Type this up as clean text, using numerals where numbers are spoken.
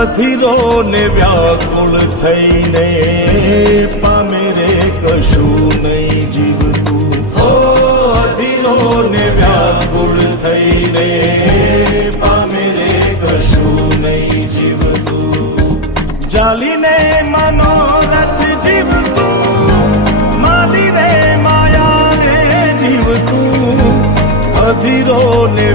અધીરો ને વ્યાકુળ થઈને પામે રે કશું નહીં જીવતું. ઓ અધીરો ને વ્યાકુળ થઈને પામે રે કશું નહીં જીવતું. જાલીને મનોરથ જીવતું, માલીને માયા રે જીવતું. અધીરો ને